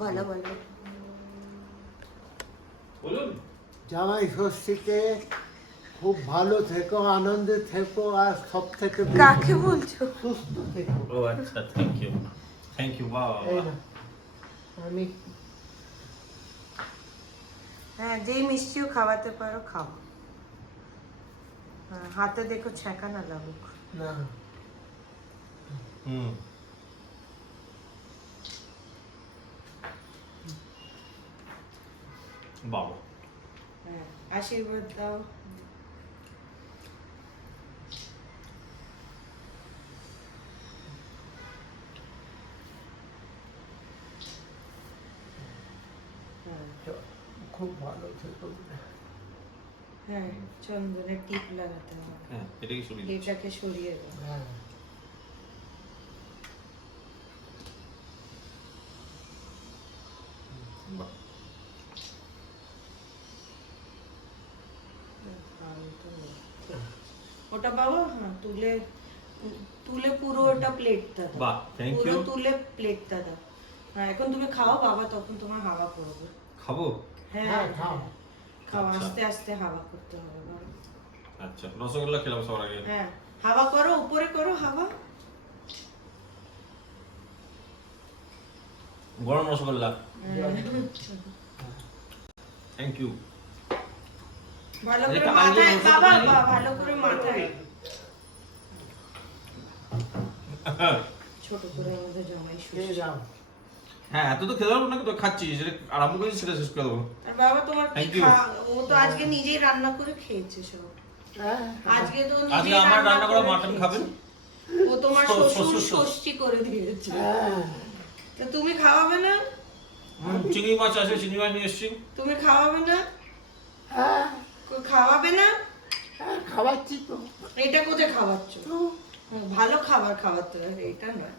বলো বলো। বলুন। জামাই ষষ্ঠীতে খুব ভালো থেকো, আনন্দে থেকো, আর সব থেকে কাকে বলছো? সুস্থ থেকো। ও আচ্ছা, থ্যাংক ইউ বাবা। এই না, আমি হ্যাঁ, যেই মিষ্টিও খাওয়াতে পারো খাও। হ্যাঁ, হাতে দেখো ছ্যাঁকা না লাগুক। না হুম। বাবা। হ্যাঁ, আশীর্বাদ দাও। হ্যাঁ, খুব ভালো থেকো। হ্যাঁ, চন্দনের টিপ লাগাতে হবে। হ্যাঁ, এটাই শুনি। এটাকে সরিয়ে দাও। হ্যাঁ বাহ। ওটা বাবা, হ্যাঁ, তুলে তুলে পুরো ওটা প্লেটটা দাও। বাহ, thank পুরো you. তুলে প্লেটটা দাও। হ্যাঁ, এখন তুমি খাও, বাবা তখন তোমার হাওয়া করবে। খাবো? হ্যাঁ হ্যাঁ, খাও খাও। খাও, আচ্ছা। আস্তে আস্তে হাওয়া করতে হবে বাবা। আচ্ছা, রসগোল্লা খেলাম সবার আগে। হ্যাঁ, হাওয়া করো, উপরে করো হাওয়া। গরম রসগোল্লা। হ্যাঁ। Thank you. ভালো করে এটা মাথায় আগে বাবা, রসগোল্লা ভালো করে মাথায়। ছোট করে আমাদের জামাই এই ষষ্ঠী। যাও। হ্যাঁ, এত তো খেতে পারবো না, তো খাচ্ছি, যেটা আরম্ভ করেছি সেটা শেষ করে দেবো। আর বাবা তোমার কি Thank you. ও তো আজকে নিজেই রান্না করে খেয়েছে সব। হ্যাঁ, আজকে তো আজকে নিজেই আমার রান্না করা করে মাটন খেয়েছে। খাবেন? ও তোমার শ্বশুর শ্বশুর শ্বশুর। ষষ্ঠী করে দিয়েছে। হ্যাঁ, তো তুমি খাওয়াবে না? চিংড়ি মাছ আছে, চিংড়ি মাছ নিয়ে এসছি। তুমি খাওয়াবে না? হ্যাঁ, খাওয়াবে না? হ্যাঁ, খাওয়াচ্ছি তো। এটা কোথায় খাওয়াচ্ছ? তো, ভালো খাবার খাওয়াতে হবে, এটা নয়।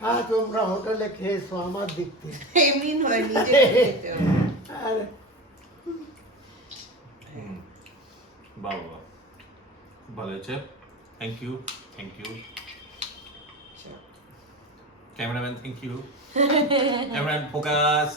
হ্যাঁ, তোমরা হোটেলে খেয়েছো আমার দিক থেকে। এমনি নয়, নিজে খেতে হবে। আর বাহ বাহ, খুব ভালো হয়েছে। Thank you, thank you. Cameraman thank you. Cameraman focus.